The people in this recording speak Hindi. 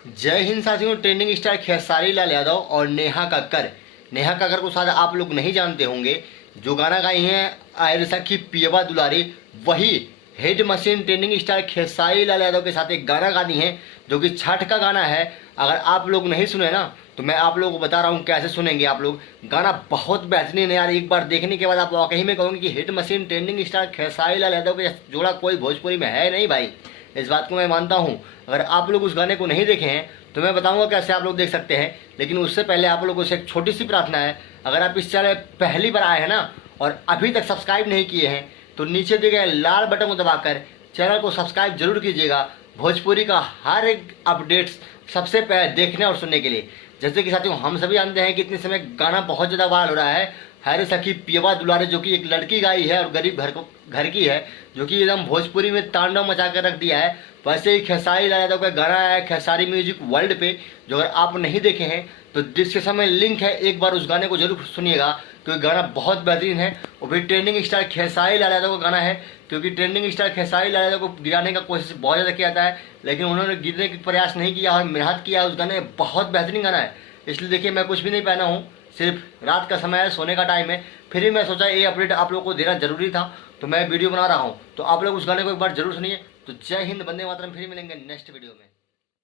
जय हिंद साथियों। ट्रेंडिंग स्टार खेसारी लाल यादव और नेहा कक्कर को शायद आप लोग नहीं जानते होंगे। जो गाना गाई हैं आयर सखी पियवा दुलारी, वही hit machine trending star Khesari Lal Yadav के साथ एक गाना गानी है जो कि छठ का गाना है। अगर आप लोग नहीं सुने ना तो मैं आप लोगों को बता रहा हूँ कैसे सुनेंगे आप लोग। गाना बहुत बेहतरीन है यार, एक बार देखने के बाद आप वाकई में कहोगे कि hit machine trending star Khesari Lal Yadav के जोड़ा कोई भोजपुरी में है नहीं भाई। इस बात को मैं मानता हूँ। अगर आप लोग उस गाने को नहीं देखे हैं तो मैं बताऊंगा कैसे आप लोग देख सकते हैं, लेकिन उससे पहले आप लोगों से एक छोटी सी प्रार्थना है। अगर आप इस चैनल पहली बार आए हैं ना और अभी तक सब्सक्राइब नहीं किए हैं तो नीचे दिए गए लाल बटन को दबाकर चैनल को सब्सक्राइब जरूर कीजिएगा, भोजपुरी का हर एक अपडेट्स सबसे पहले देखने और सुनने के लिए। जैसे कि साथियों हम सभी जानते हैं कि इतने समय गाना बहुत ज़्यादा वायरल हो रहा है, हैरे सखी पियवा दुलारे, जो कि एक लड़की गाई है और गरीब घर की है, जो कि एकदम भोजपुरी में तांडव मचा कर रख दिया है। वैसे ही खेसारी लाल यादव का गाना आया है खेसारी म्यूजिक वर्ल्ड पे, जो अगर आप नहीं देखे हैं तो डिस्क्रिप्शन में लिंक है, एक बार उस गाने को जरूर सुनिएगा क्योंकि गाना बहुत बेहतरीन है। और भी ट्रेंडिंग स्टार खेसारी लाल यादव का गाना है, क्योंकि ट्रेंडिंग स्टार खेसारी लाल यादव को गिराने का कोशिश बहुत ज़्यादा किया जाता है, लेकिन उन्होंने गिरने का प्रयास नहीं किया और मेहनत किया उस गाने में। बहुत बेहतरीन गाना है। इसलिए देखिए मैं कुछ भी नहीं पहना हूँ, सिर्फ रात का समय है, सोने का टाइम है, फिर भी मैं सोचा ये अपडेट आप लोगों को देना जरूरी था तो मैं वीडियो बना रहा हूँ। तो आप लोग उस गाने को एक बार जरूर सुनिए। तो जय हिंद, वंदे मातरम। फिर मिलेंगे नेक्स्ट वीडियो में।